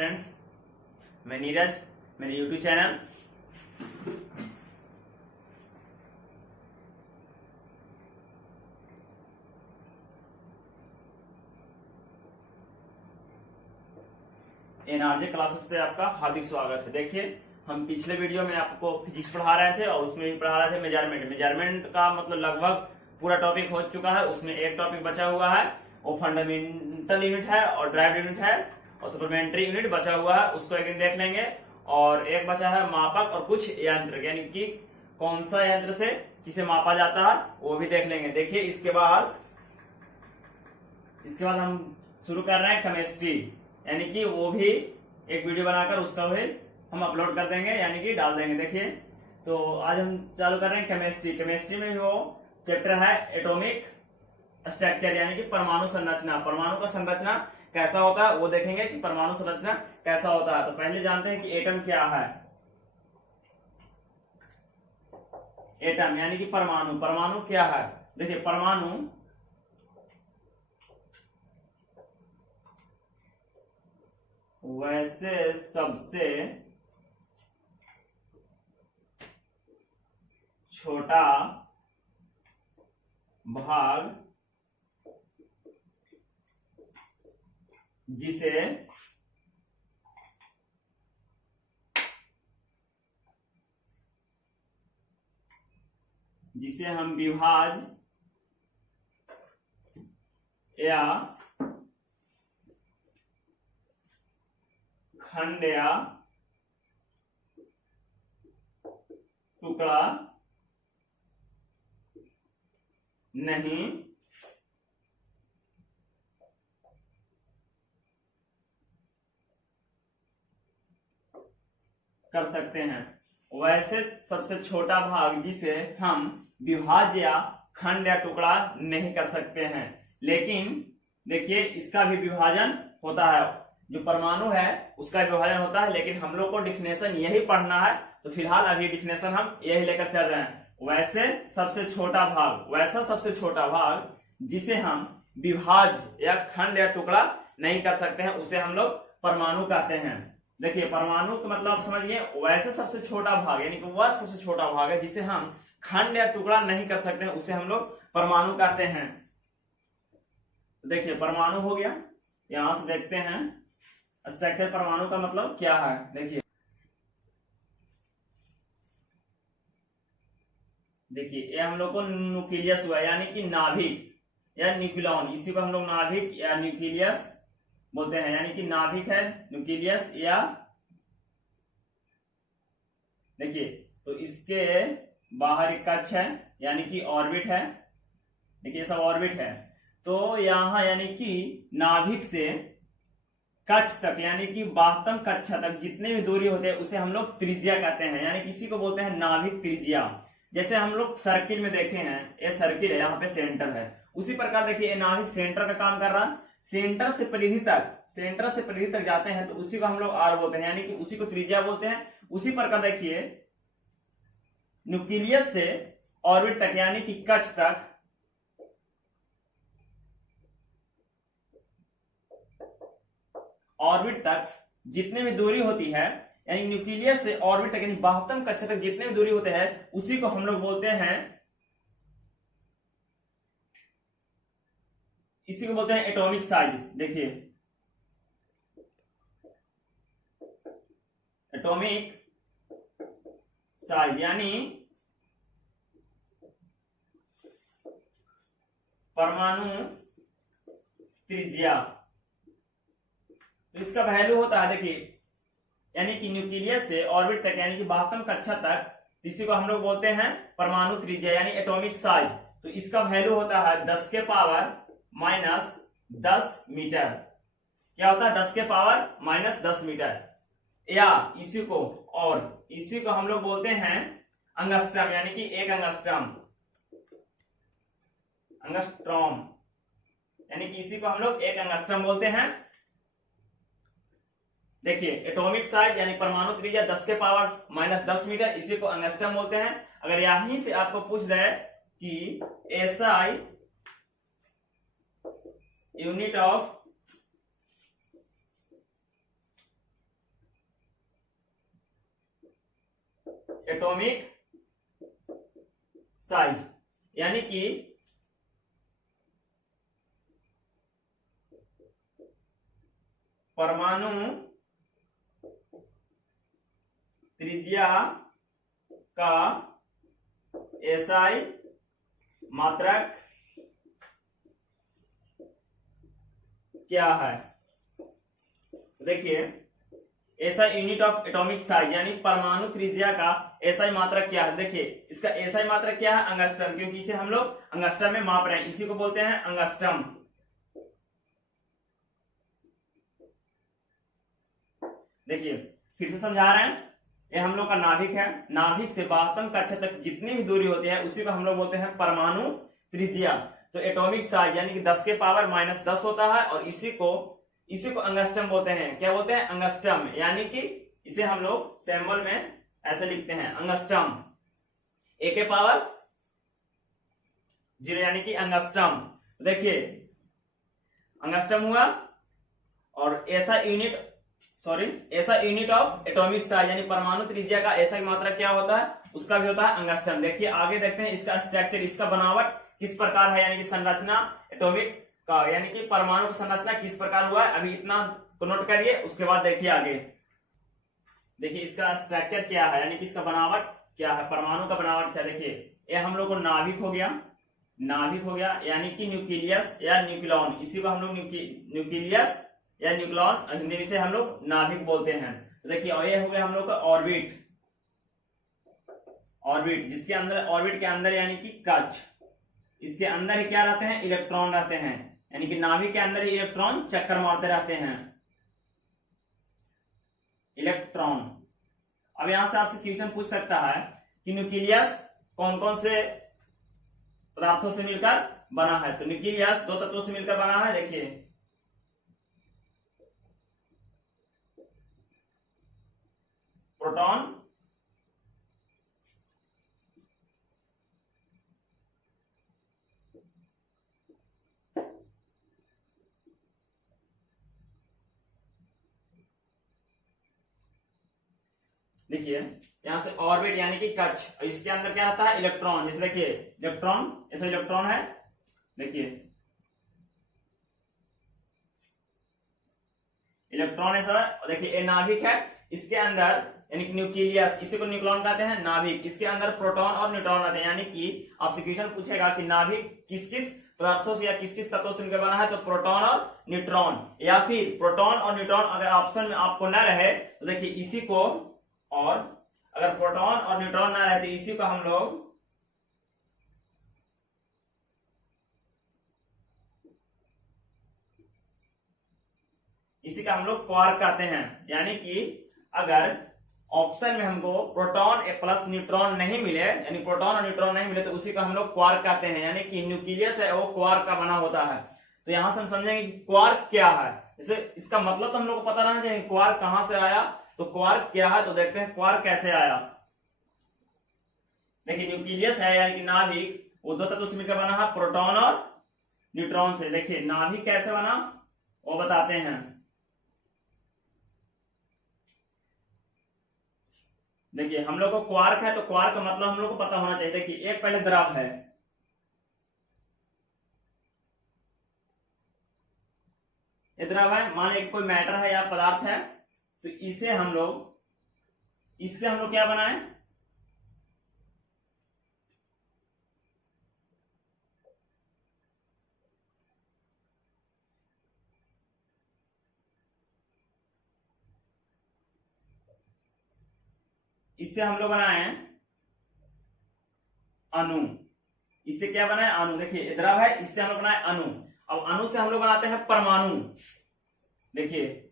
Friends, मैं नीरज, मेरे YouTube channel NRJ classes पे आपका हार्दिक स्वागत है। देखिए, हम पिछले वीडियो में आपको फिजिक्स पढ़ा रहे थे और उसमें भी पढ़ा रहे थे मेजरमेंट का मतलब लगभग पूरा टॉपिक हो चुका है। उसमें एक टॉपिक बचा हुआ है, वो फंडामेंटल यूनिट है और ड्राइव यूनिट है और सप्लीमेंट्री यूनिट बचा हुआ है, उसको एक दिन देख लेंगे। और एक बचा है मापक और कुछ यंत्र, यानी कि कौन सा यंत्र से किसे मापा जाता है वो भी देख लेंगे। देखिए, इसके बाद हम शुरू कर रहे हैं केमिस्ट्री, यानी कि वो भी एक वीडियो बनाकर उसका भी हम अपलोड कर देंगे, यानी कि डाल देंगे। देखिए, तो आज हम चालू कर रहे हैं केमिस्ट्री में वो चैप्टर है एटॉमिक स्ट्रक्चर, यानी कि परमाणु संरचना। परमाणु का संरचना कैसा होता है वो देखेंगे कि परमाणु संरचना कैसा होता है। तो पहले जानते हैं कि एटम क्या है। एटम यानी कि परमाणु क्या है। देखिए, परमाणु वैसे सबसे छोटा भाग जिसे हम विभाज्य या खंड या टुकड़ा नहीं कर सकते हैं। वैसे सबसे छोटा भाग जिसे हम विभाज्य या खंड या टुकड़ा नहीं कर सकते हैं, लेकिन देखिए इसका भी विभाजन होता है। जो परमाणु है उसका विभाजन होता है, लेकिन हम लोग को डिफिनेशन यही पढ़ना है, तो फिलहाल अभी डिफिनेशन हम यही लेकर चल रहे हैं। वैसा सबसे छोटा भाग जिसे हम विभाज्य या खंड या टुकड़ा नहीं कर सकते हैं उसे हम लोग परमाणु कहते हैं। देखिए, परमाणु का मतलब आप समझ गए। वैसे सबसे छोटा भाग यानी कि वह सबसे छोटा भाग है जिसे हम खंड या टुकड़ा नहीं कर सकते हैं, उसे हम लोग परमाणु कहते हैं। देखिए, परमाणु हो गया। यहां से देखते हैं स्ट्रक्चर परमाणु का मतलब क्या है। देखिए ये हम लोग को न्यूक्लियस हुआ, यानी कि नाभिक या न्यूक्लियन। इसी को हम लोग नाभिक या न्यूक्लियस बोलते हैं, यानी कि नाभिक है न्यूक्लियस। या देखिए, तो इसके बाहर एक कक्ष है, यानी कि ऑर्बिट है। देखिए, सब ऑर्बिट है। तो यहां यानी कि नाभिक से कक्ष तक, यानी कि बाह्यतम कक्षा तक जितने भी दूरी होते हैं उसे हम लोग त्रिज्या कहते हैं, यानी किसी को बोलते हैं नाभिक त्रिज्या। जैसे हम लोग सर्किल में देखे हैं, ये सर्किल है, यहाँ पे सेंटर है। उसी प्रकार देखिए, ये नाभिक सेंटर का काम कर रहा है। सेंटर से परिधि तक जाते हैं तो उसी को हम लोग आर बोलते हैं, यानी कि उसी को त्रिज्या बोलते हैं। उसी प्रकार देखिए, न्यूक्लियस से ऑर्बिट तक, यानी कि कक्ष तक, जितने भी दूरी होती है, यानी न्यूक्लियस से ऑर्बिट तक, यानी बाह्यतम कक्षा तक जितने भी दूरी होते हैं उसी को हम लोग बोलते हैं एटॉमिक साइज। देखिए, एटॉमिक साइज यानी परमाणु त्रिज्या। तो इसका वैल्यू होता है, देखिए, यानी कि न्यूक्लियस से ऑर्बिट तक, यानी कि बाह्यतम कक्षा तक, इसी को हम लोग बोलते हैं परमाणु त्रिज्या यानी एटॉमिक साइज। तो इसका वैल्यू होता है 10 के पावर माइनस 10 मीटर। क्या होता है? 10 के पावर माइनस 10 मीटर। या इसी को हम लोग बोलते हैं अंगस्ट्रम, यानी कि एक अंगस्ट्रम, यानी कि इसी को हम लोग एक अंगस्ट्रम बोलते हैं। देखिए, एटॉमिक साइज यानी परमाणु त्रिज्या 10 के पावर माइनस 10 मीटर, इसी को अंगस्ट्रम बोलते हैं। अगर यहीं से आपको पूछ दे कि SI unit of atomic size, यानी कि परमाणु त्रिज्या का एसआई मात्रक क्या है। देखिए SI unit of atomic size यानी परमाणु त्रिज्या का एसआई मात्रक क्या है। देखिए इसका एसआई मात्रक क्या है, अंगस्ट्रम, क्योंकि इसे हम लोग अंगस्ट्रम में माप रहे हैं, इसी को बोलते हैं अंगस्ट्रम। देखिए फिर से समझा रहे हैं, ये हम लोग का नाभिक है, नाभिक से बाह्यतम कक्षा तक जितनी भी दूरी होती है उसी को हम लोग बोलते हैं परमाणु त्रिज्या। तो एटॉमिक साइज यानी कि 10 के पावर -10 होता है, और इसी को अंगस्ट्रम बोलते हैं। क्या बोलते हैं, अंगस्ट्रम, यानी कि इसे हम लोग सिंबल में ऐसे लिखते हैं अंगस्ट्रम, ए के पावर 0 यानी कि अंगस्ट्रम। देखिए अंगस्ट्रम हुआ, और ऐसा यूनिट ऑफ एटॉमिक साइज यानी परमाणु त्रिज्या का ऐसा मात्रा क्या होता है, उसका भी होता है अंगस्ट्रम। देखिए आगे देखते हैं इसका स्ट्रक्चर, इसका बनावट किस प्रकार है, यानी कि संरचना एटॉमिक का यानी कि परमाणु की संरचना किस प्रकार हुआ है। अभी इतना को नोट करिए, उसके बाद देखिए आगे। देखिए इसका स्ट्रक्चर क्या है, यानी कि इसका बनावट क्या है, परमाणु का बनावट क्या। देखिए ये हम लोग को नाभिक हो गया, यानी कि न्यूक्लियस या न्यूक्लियॉन, इसी को हम लोग न्यूक्लियस या न्यूक्लियॉन हिंदी में से हम लोग नाभिक बोलते हैं। तो देखिए और ये हो गया हम लोग का ऑर्बिट, जिसके अंदर ऑर्बिट के अंदर यानी कि कक्ष, इसके अंदर ही क्या रहते हैं, इलेक्ट्रॉन रहते हैं, यानी कि नाभिक के अंदर ही इलेक्ट्रॉन चक्कर मारते रहते हैं, इलेक्ट्रॉन। अब यहां से आपसे क्वेश्चन पूछ सकता है कि न्यूक्लियस कौन कौन से पदार्थों से मिलकर बना है। तो न्यूक्लियस 2 तत्वों से मिलकर बना है। देखिए प्रोटॉन देखिए यहां से ऑर्बिट यानी कि कक्ष, इसके अंदर क्या रहता है, इलेक्ट्रॉन। जैसे देखिए इलेक्ट्रॉन, ऐसा इलेक्ट्रॉन है, देखिए इलेक्ट्रॉन ऐसा। देखिए ये नाभिक है, इसके अंदर यानी कि न्यूक्लियस, इसी को न्यूक्लियॉन कहते हैं, नाभिक, इसके अंदर प्रोटॉन और न्यूट्रॉन रहते हैं। यानी कि आपसे क्वेश्चन पूछेगा कि नाभिक किस किस पदार्थों से या किस किस तत्वों से मिलकर बना है, तो प्रोटॉन और न्यूट्रॉन, या फिर प्रोटॉन और न्यूट्रॉन अगर ऑप्शन में आपको न रहे तो देखिए इसी को, और अगर प्रोटॉन और न्यूट्रॉन ना रहे तो इसी को हम लोग क्वार्क कहते हैं। यानी कि अगर ऑप्शन में हमको प्रोटॉन प्लस न्यूट्रॉन नहीं मिले, यानी प्रोटॉन और न्यूट्रॉन नहीं मिले, तो उसी का हम लोग क्वार्क कहते हैं। यानी कि न्यूक्लियस है वो क्वार्क का बना होता है। तो यहां से हम समझेंगे कि क्वार्क क्या है, जैसे इसका मतलब तो हम लोग को पता रहना चाहिए क्वार्क कहां से आया, तो क्वार्क क्या है। तो देखते हैं क्वार्क कैसे आया। देखिए न्यूक्लियस है यानी कि नाभिक, वो 2 तत्वों से मिलकर बना है, प्रोटॉन और न्यूट्रॉन से। देखिए नाभिक कैसे बना वो बताते हैं। देखिए हम लोग को क्वार्क है, तो क्वार्क का मतलब हम लोग को पता होना चाहिए। देखिए एक पहले द्रव है, ये द्रव है, मान लीजिए कोई मैटर है या पदार्थ है, तो इससे हम लोग क्या बनाए, इससे हम लोग बनाए अणु। इससे क्या बनाए, अणु। देखिए द्रव है, इससे हम लोग बनाए अणु। अब अणु से हम लोग बनाते हैं परमाणु। देखिए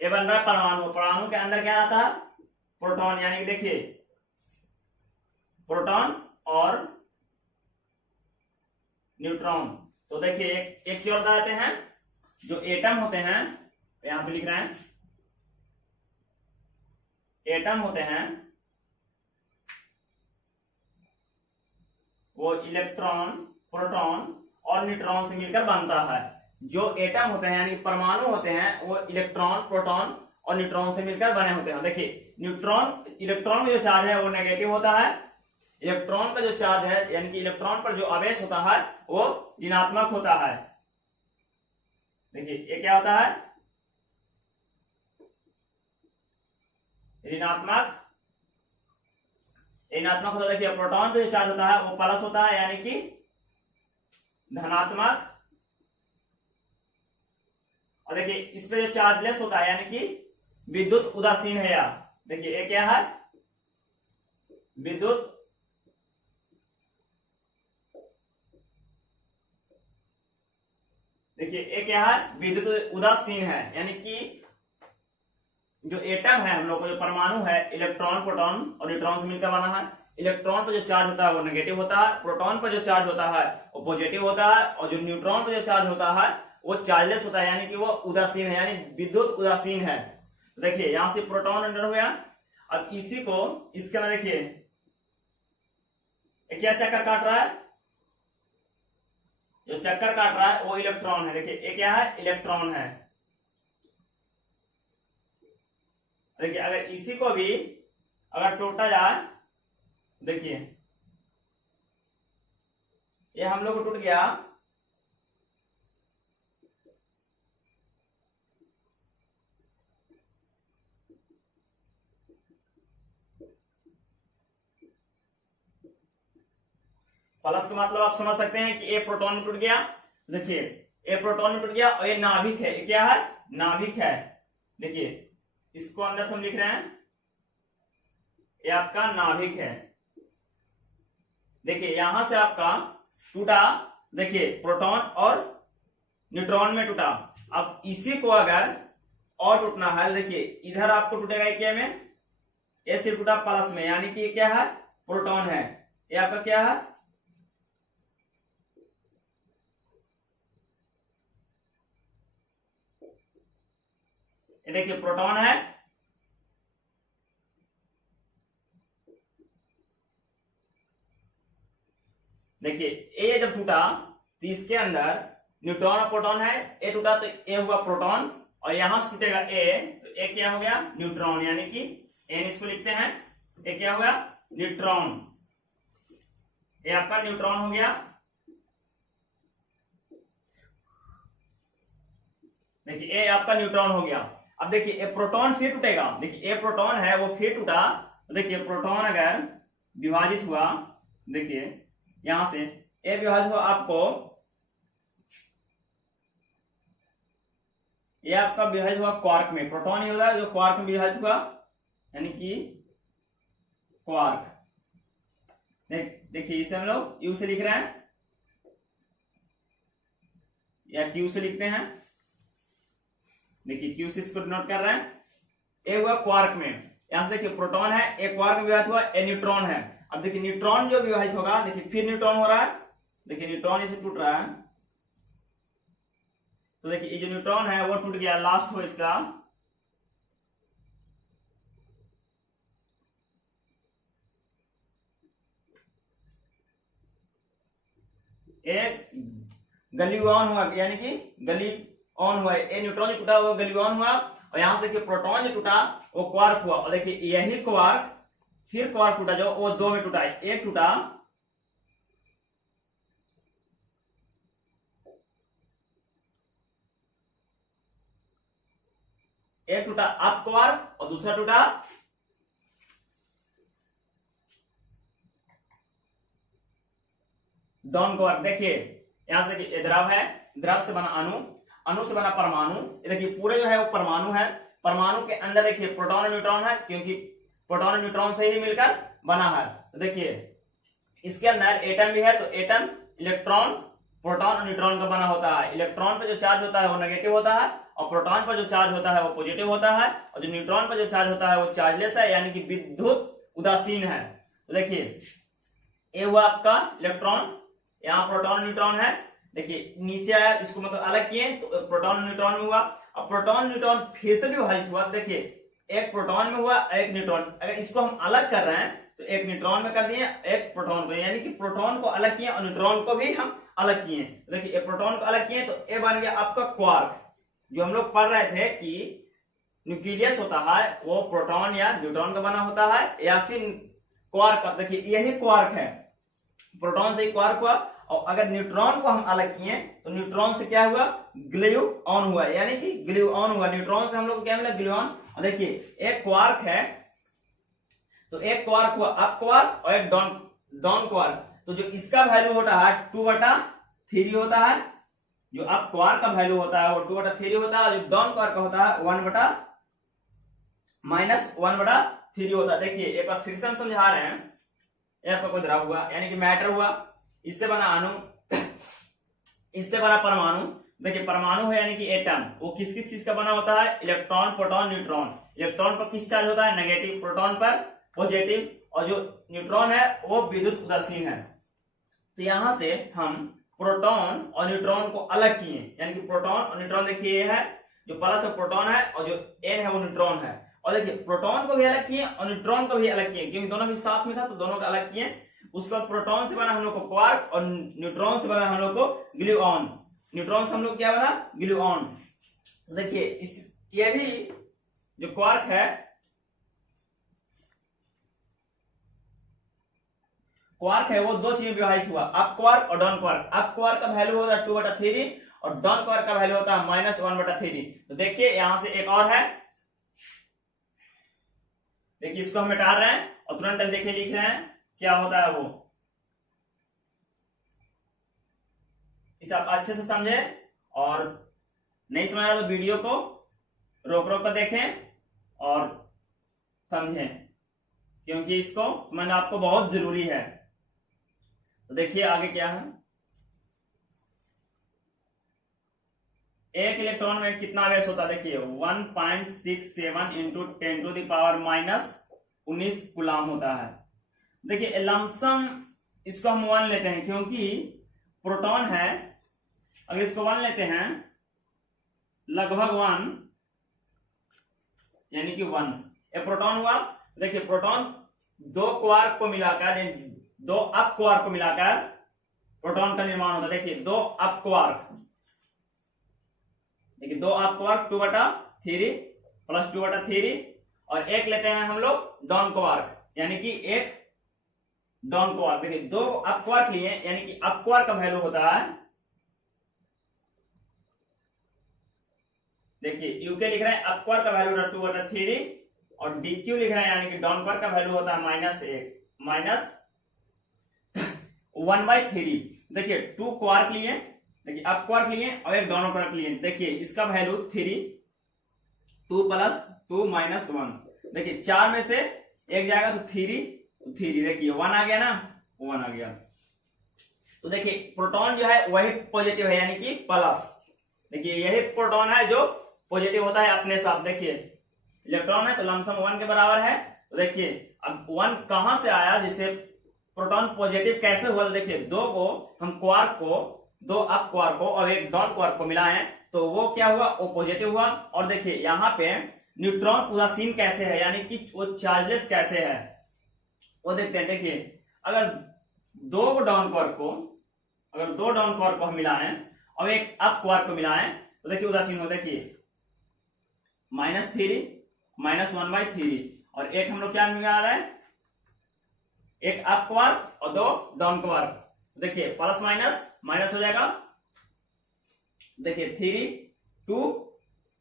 ये बन रहा है परमाणु। परमाणु के अंदर क्या आता है, प्रोटॉन, यानी कि देखिए प्रोटॉन और न्यूट्रॉन। तो देखिए एक चीज और बताते हैं, जो एटम होते हैं, यहां पे लिख रहे हैं, एटम होते हैं वो इलेक्ट्रॉन, प्रोटॉन और न्यूट्रॉन से मिलकर बनता है। जो एटम होते हैं यानी परमाणु होते हैं वो इलेक्ट्रॉन, प्रोटॉन और न्यूट्रॉन से मिलकर बने होते हैं। देखिए न्यूट्रॉन, इलेक्ट्रॉन का जो चार्ज है वो नेगेटिव होता है, इलेक्ट्रॉन का जो चार्ज है यानी कि इलेक्ट्रॉन पर जो आवेश होता है वो ऋणात्मक होता है। देखिए ये क्या होता है, ऋणात्मक, ऋणात्मक होता है। देखिए प्रोटॉन पे जो चार्ज होता है वो प्लस होता है यानी कि धनात्मक, और देखिए इस पे जो चार्ज लेस होता है यानी कि विद्युत उदासीन है। या देखिए ये क्या है, विद्युत देखिए ये क्या है, विद्युत उदासीन है। यानी कि जो एटम है हम लोग को, जो परमाणु है इलेक्ट्रॉन, प्रोटॉन और न्यूट्रॉन से मिलकर बना है। इलेक्ट्रॉन पर जो चार्ज होता है वो नेगेटिव होता है, प्रोटॉन पर जो चार्ज होता है वो पॉजिटिव होता है, और जो न्यूट्रॉन पर जो चार्ज होता है वो चार्जलेस होता है यानी कि वो उदासीन है, यानी विद्युत उदासीन है। तो देखिए यहां से प्रोटॉन अंदर हो गया। अब इसी को इसके अंदर देखिए क्या चक्कर काट रहा है, जो चक्कर काट रहा है वो इलेक्ट्रॉन है। देखिए ये क्या है, इलेक्ट्रॉन है। देखिए अगर इसी को भी अगर टूटा जाए, देखिए ये हम लोग को टूट गया, प्लस का मतलब आप समझ सकते हैं कि ये प्रोटॉन में टूट गया। देखिए ये प्रोटॉन में टूट गया और ये नाभिक है। ये क्या है, नाभिक है। देखिए इसको अंदर से हम लिख रहे हैं, ये आपका नाभिक है। देखिए यहां से आपका टूटा, देखिए प्रोटॉन और न्यूट्रॉन में टूटा। अब इसी को अगर और टूटना है, देखिए इधर आपको टूटेगा क्या में, ये सिर्फ टूटा प्लस में, यानी कि ये क्या है, प्रोटॉन है। ये आपका क्या है, ये देखिए प्रोटॉन है। देखिए ए जब टूटा तो इसके अंदर न्यूट्रॉन और प्रोटॉन है, ए टूटा तो ए हुआ प्रोटॉन, और यहां से टूटेगा ए तो ए क्या हो गया, न्यूट्रॉन, यानी कि एन इसको लिखते हैं, ए क्या हो गया, न्यूट्रॉन। ये आपका न्यूट्रॉन हो गया। देखिए ए आपका न्यूट्रॉन हो गया। अब देखिए ए प्रोटॉन फिर टूटेगा। देखिए ए प्रोटॉन है वो फिर टूटा, तो देखिए प्रोटॉन अगर विभाजित हुआ, देखिए यहां से ए विभाजित हुआ आपको, ये आपका विभाजित हुआ क्वार्क में। प्रोटॉन ही होता है जो क्वार्क में विभाजित हुआ, यानी कि क्वार्क। देखिए इसे हम लोग यू से लिख रहे हैं या क्यू से लिखते हैं। देखिए क्यू से इसको नोट कर रहे हैं। ए हुआ क्वार्क में, यहां से देखिए प्रोटॉन है, ए क्वार्क में विभाजित हुआ, ए न्यूट्रॉन है। अब देखिए न्यूट्रॉन जो विभाजित होगा, देखिए फिर न्यूट्रॉन हो रहा है। देखिए न्यूट्रॉन इसे टूट रहा है, तो देखिए ये जो न्यूट्रॉन है वो टूट गया, लास्ट हो इसका। एक गलीऑन हुआ, यानी कि गली ऑन हुआ। ए न्यूट्रॉन जो टूटा वो गलीऑन हुआ, और यहां से देखिए प्रोटॉन जो टूटा वो क्वार्क हुआ। और देखिए यही क्वार्क फिर क्वार्क टूटा, जो वो दो में टूटा, एक टूटा अप क्वार्क और दूसरा टूटा डाउन क्वार्क। देखिए यहां से देखिए द्रव है, द्रव से बना अणु, अणु से बना परमाणु। देखिए पूरे जो है वो परमाणु है। परमाणु के अंदर देखिए प्रोटॉन और न्यूट्रॉन है, क्योंकि प्रोटॉन और न्यूट्रॉन से ही मिलकर बना है। तो देखिए इसके अंदर एटम भी है, तो एटम इलेक्ट्रॉन, प्रोटॉन और न्यूट्रॉन का बना होता है। इलेक्ट्रॉन पे जो चार्ज होता है वो नेगेटिव होता है, और प्रोटॉन पर जो चार्ज होता है वो पॉजिटिव होता है, और जो न्यूट्रॉन पर जो चार्ज होता है वो चार्जलेस है, यानी कि विद्युत उदासीन है। तो देखिए ये हुआ आपका इलेक्ट्रॉन, यहाँ प्रोटॉन न्यूट्रॉन है। देखिए नीचे आया, इसको मतलब अलग किए तो प्रोटॉन न्यूट्रॉन में हुआ। अब प्रोटॉन न्यूट्रॉन फिर से विभाजित हुआ, देखिए एक प्रोटॉन में हुआ, एक न्यूट्रॉन। अगर इसको हम अलग कर रहे हैं तो एक न्यूट्रॉन में कर दिए, एक प्रोटॉन को, यानी कि प्रोटॉन को अलग किए और न्यूट्रॉन को भी हम अलग किए। देखिए प्रोटॉन को अलग किए तो ये बन गया आपका क्वार्क। जो हम लोग पढ़ रहे थे कि न्यूक्लियस होता है वो प्रोटॉन या न्यूट्रॉन का बना होता है या फिर क्वार्क का, देखिए यही क्वार्क है, प्रोटॉन से ही क्वार्क हुआ। और अगर न्यूट्रॉन को हम अलग किए तो न्यूट्रॉन से क्या हुआ, ग्लूऑन हुआ, यानी कि ग्लूऑन हुआ। न्यूट्रॉन से हम लोग को क्या मिला, ग्लूऑन। और देखिए एक क्वार्क है तो एक क्वार्क हुआ अप क्वार्क और एक डाउन क्वार्क। तो जो इसका वैल्यू होता है 2/3 होता है, जो अप क्वार्क का वैल्यू होता है वो 2/3 होता है, जो डाउन क्वार्क का होता है 1/-1/3 होता है। देखिए एक बार फिर से हम समझा रहे हैं, ये आपका कोई द्रव हुआ यानी कि मैटर हुआ, इससे बना अणु, इससे बना परमाणु। देखिए परमाणु है यानी कि एटम, वो किस किस चीज का बना होता है, इलेक्ट्रॉन प्रोटॉन न्यूट्रॉन। इलेक्ट्रॉन पर किस चार्ज होता है, नेगेटिव, प्रोटॉन पर पॉजिटिव, और जो न्यूट्रॉन है वो विद्युत उदासीन है। तो यहां से हम प्रोटॉन और न्यूट्रॉन को अलग किए, यानी कि प्रोटॉन और न्यूट्रॉन, देखिए ये है जो प्लस है प्रोटॉन है और जो एन है वो न्यूट्रॉन है। और देखिए प्रोटॉन को भी अलग किए और न्यूट्रॉन को भी अलग किए, क्योंकि दोनों भी साथ में था तो दोनों को अलग किए। उसके बाद प्रोटॉन से बना हम लोग को क्वार्क और न्यूट्रॉन से बना हम लोग को ग्लूऑन। न्यूट्रॉन से हम लोग क्या बना, ग्लूऑन। देखिए इस ये भी जो क्वार्क है, क्वार्क है वो दो चीज में विभाजित हुआ, अप क्वार्क और डाउन क्वार्क। अप क्वार्क का वैल्यू होता है 2/3 और डाउन क्वार्क का वैल्यू होता है -1/3। तो देखिए यहां से एक और है, देखिए इसको हम मिटा रहे हैं और तुरंत हम देखिए लिख रहे हैं क्या होता है वो। इसे आप अच्छे से समझे और नहीं समझ रहा तो वीडियो को रोक रोक कर देखें और समझें, क्योंकि इसको समझना आपको बहुत जरूरी है। तो देखिए आगे क्या है, एक इलेक्ट्रॉन में कितना आवेश होता है, देखिए 1.67 इंटू 10⁻⁻19 कूलाम होता है। देखिए लमसम इसको हम 1 लेते हैं, क्योंकि प्रोटॉन है, अगर इसको 1 लेते हैं लगभग 1 यानी कि 1 ये प्रोटॉन हुआ। देखिए प्रोटॉन दो क्वार्क को मिलाकर, दो अप क्वार्क को मिलाकर प्रोटॉन का निर्माण होता है। देखिए दो अप क्वार्क, देखिए दो अप क्वार्क 2/3 प्लस 2/3 और एक लेते हैं हम लोग डाउन क्वार्क, यानी कि एक डाउन क्वार्क। देखिए दो अप क्वार्क लिए, यानी कि अप क्वार्क का वैल्यू होता है, देखिए यूके लिख रहे हैं अप क्वार्क का वैल्यू होता है 2/3 और डीक्यू लिख रहे हैं यानी कि डाउन क्वार्क का वैल्यू होता है -1/3। देखिए 2 क्वार्क लिए, देखिए अप क्वार्क लिए और एक डाउन क्वार्क लिए, देखिए इसका वैल्यू 3, 2 + 2 - 1। देखिए 4 में से एक जाएगा तो 3, देखिए 1 आ गया ना, 1 आ गया। तो देखिए प्रोटॉन जो है वही पॉजिटिव है यानी कि प्लस, देखिए यही प्रोटॉन है जो पॉजिटिव होता है अपने साथ। देखिए इलेक्ट्रॉन है तो लमसम 1 के बराबर है। तो देखिए अब 1 कहां से आया, जिसे प्रोटॉन पॉजिटिव कैसे हुआ, देखिए दो को हम क्वार्क को, दो अप क्वार्क को और एक डाउन क्वार्क को मिलाएं तो वो क्या हुआ, वो पॉजिटिव हुआ। और देखिए यहाँ पे न्यूट्रॉन उदासीन कैसे है, यानी कि वो चार्जलेस कैसे है वो देखते हैं। देखिए अगर दो डाउन क्वार्क को हम मिलाएं और एक अप क्वार्क को मिलाएं तो देखिए उदासीन हो। देखिए -3 -1/3 और एक हम लोग क्या मिला रहे हैं, एक अप क्वार्क और दो डाउन क्वार्क। देखिए प्लस माइनस हो जाएगा, देखिए 3 2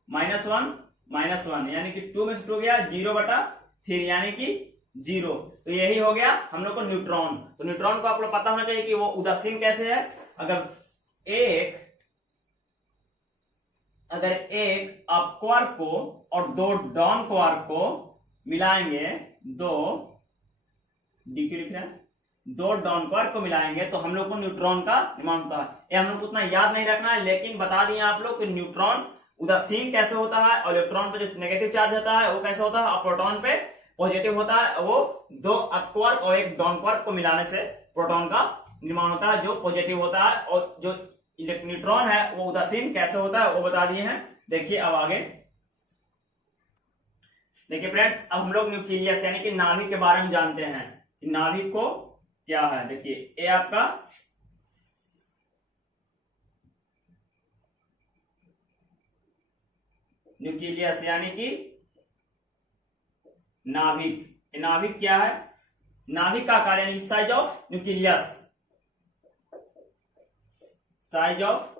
-1 यानी कि 2 में से 2 गया 0/3 यानी कि 0। तो यही हो गया हम लोग को न्यूट्रॉन। तो न्यूट्रॉन को आप लोग पता होना चाहिए कि वो उदासीन कैसे है। अगर एक अप क्वार्क को और दो डाउन क्वार्क को मिलाएंगे, दो डीक्यू लिख रहे हैं, दो डाउन क्वार्क को मिलाएंगे तो हम लोग को न्यूट्रॉन का निर्माण होता है। ये हम लोग को उतना याद नहीं रखना है, लेकिन बता दिए आप लोग कि न्यूट्रॉन उदासीन कैसे होता है और इलेक्ट्रॉन पे जो नेगेटिव चार्ज होता है वो कैसे होता है और प्रोटॉन पे पॉजिटिव होता है। वो दो अप क्वार्क और एक डाउन क्वार्क को मिलाने से प्रोटॉन का निर्माण होता है जो पॉजिटिव होता है, और जो न्यूट्रॉन है वो उदासीन कैसे होता है वो बता दिए हैं। देखिए अब आगे देखिए फ्रेंड्स, अब हम लोग न्यूक्लियस यानी कि नाभिक के बारे में जानते हैं। नाभिक को क्या है। देखिए ये आपका न्यूक्लियस यानी कि नाभिक। नाभिक क्या है, नाभिक का आकार यानी size of nucleus, size of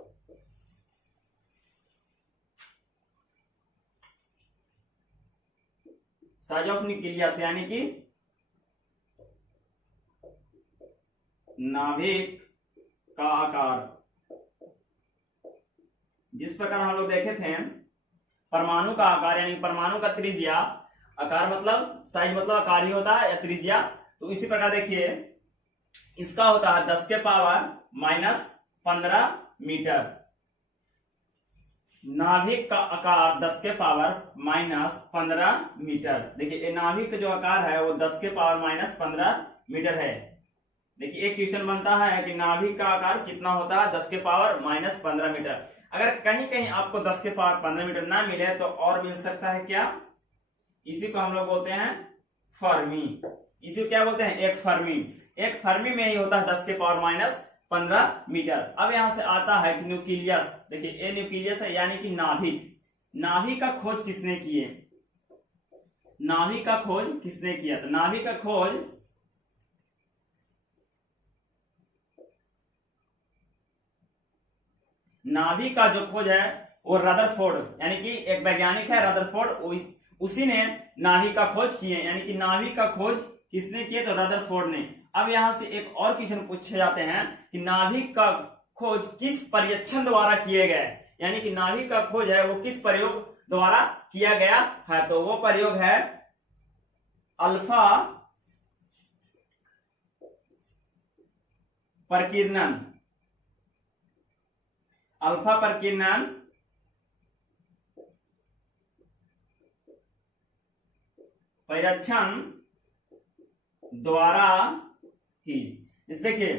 nucleus यानी कि नाभिक का आकार। जिस प्रकार हम लोग देखे थे परमाणु का आकार यानी परमाणु का त्रिज्या, आकार मतलब साइज मतलब आकार ही होता है या त्रिज्या, तो इसी प्रकार देखिए इसका होता है 10 के पावर -15 मीटर। नाभिक का आकार 10 के पावर -15 मीटर। देखिए नाभिक का जो आकार है वो 10 के पावर -15 मीटर है। देखिए एक क्वेश्चन बनता है कि नाभिक का आकार कितना होता है, 10 के पावर -15 मीटर। अगर कहीं कहीं आपको 10 के पावर 15 मीटर ना मिले तो और मिल सकता है क्या, इसी को हम लोग बोलते हैं फर्मी। इसी को क्या बोलते हैं, एक फर्मी। एक फर्मी में ही होता है 10 के पावर -15 मीटर। अब यहां से आता है कि न्यूक्लियस। देखिए ये न्यूक्लियस है यानी कि नाभिक। नाभिक का खोज किसने किए, नाभिक का खोज किसने किया, तो नाभिक का खोज नाभिक का जो खोज है वो रदरफोर्ड यानी कि एक वैज्ञानिक है रदरफोर्ड, उसी ने नाभिक का खोज किए। यानी कि नाभिक का खोज किसने किए, तो रदरफोर्ड ने। अब यहां से एक और क्वेश्चन पूछे जाते हैं कि नाभिक का खोज किस परीक्षण द्वारा किए गए, यानी कि नाभिक का खोज है वो किस प्रयोग द्वारा किया गया है, तो वो प्रयोग है अल्फा प्रकीर्णन। अल्फा प्रकीर्णन परीक्षण द्वारा ही। इस देखिए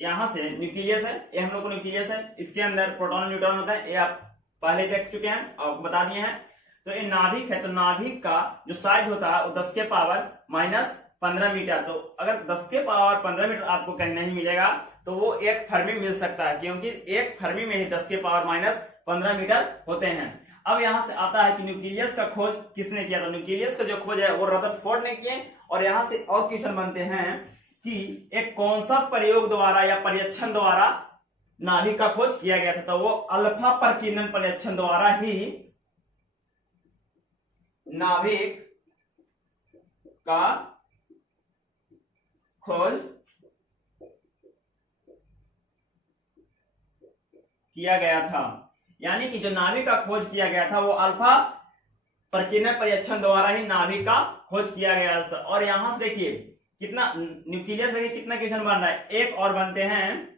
यहां से न्यूक्लियस है, ये हम लोग को न्यूक्लियस है, इसके अंदर प्रोटॉन न्यूट्रॉन होता है, ये आप पहले देख चुके हैं, आपको बता दिए हैं। तो ये नाभिक है, तो नाभिक का जो साइज होता है वो 10 के पावर -15 मीटर। तो अगर 10 के पावर 15 मीटर आपको कहीं नहीं मिलेगा तो वो एक फर्मी मिल सकता है, क्योंकि एक फर्मी में ही 10 के पावर -15 मीटर होते हैं। अब यहां से आता है कि न्यूक्लियस का खोज किसने किया, तो न्यूक्लियस का जो खोज है वो रदरफोर्ड ने किए। और यहां से और क्वेश्चन बनते हैं कि एक कौन सा प्रयोग द्वारा या परीक्षण द्वारा नाभिक का खोज किया गया था, तो वो अल्फा प्रकीर्णन परीक्षण द्वारा ही नाभिक का खोज किया गया था। यानी कि जो नाभिक का खोज किया गया था वो अल्फा प्रकीर्णन परीक्षण द्वारा ही नाभिक का खोज किया गया था। और यहां से देखिए कितना न्यूक्लियस है, कितना क्वेश्चन बन रहा है, एक और बनते हैं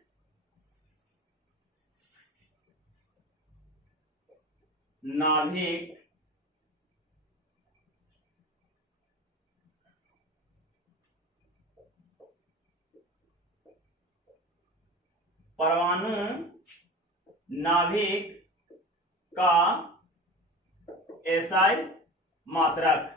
नाभिक परमाणु नाभिक का एसआई मात्रक।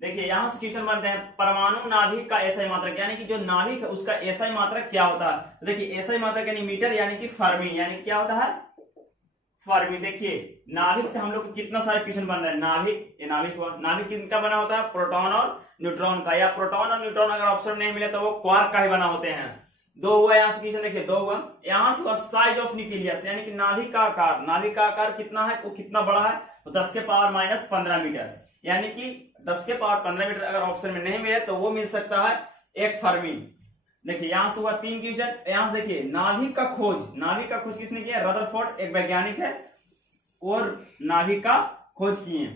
देखिए यहां से क्वेश्चन बनते हैं परमाणु नाभिक का एसआई मात्रक, यानी कि जो नाभिक है उसका एसआई मात्रक क्या होता है। तो देखिए एसआई मात्रक यानी मीटर, यानी कि फर्मी, यानी क्या होता है फर्मी। देखिए नाभिक से हम लोग कितना सारे क्वेश्चन बन रहे हैं। नाभिक, ये नाभिक हुआ, नाभिक किसका बना होता है, प्रोटॉन और न्यूट्रॉन का, या प्रोटॉन और न्यूट्रॉन अगर ऑप्शन नहीं मिले तो वो क्वार्क का ही बना होते हैं। दो हुआ यहाँ से क्वेश्चन, देखिए दो हुआ। यहाँ से हुआ साइज ऑफ न्यूक्लियस, यानी कि नाभिक का आकार। नाभिक का आकार कितना है, वो कितना बड़ा है, तो 10 के पावर -15 मीटर। यानी कि 10 के पावर 15 मीटर अगर ऑप्शन में नहीं मिले तो वो मिल सकता है एक फर्मी। देखिए यहां से हुआ 3 क्वेश्चन। यहां से देखिए नाभिक का खोज, नाभिक का खोज किसने किया, रदरफोर्ड एक वैज्ञानिक है, और नाभिक का खोज किए,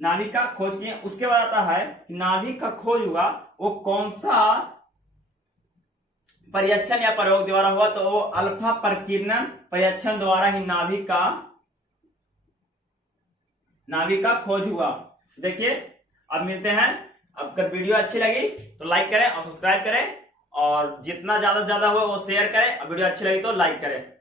नाभिक का खोज किए। उसके बाद आता है नाभिक का खोज हुआ वो कौन सा परीक्षण या प्रयोग द्वारा हुआ, तो वो अल्फा प्रकीर्णन परीक्षण द्वारा ही नाभिक का खोज हुआ। देखिए अब मिलते हैं, अगर वीडियो अच्छी लगी तो लाइक करें और सब्सक्राइब करें, और जितना ज्यादा से ज्यादा हो वो शेयर करें, और वीडियो अच्छी लगी तो लाइक करें।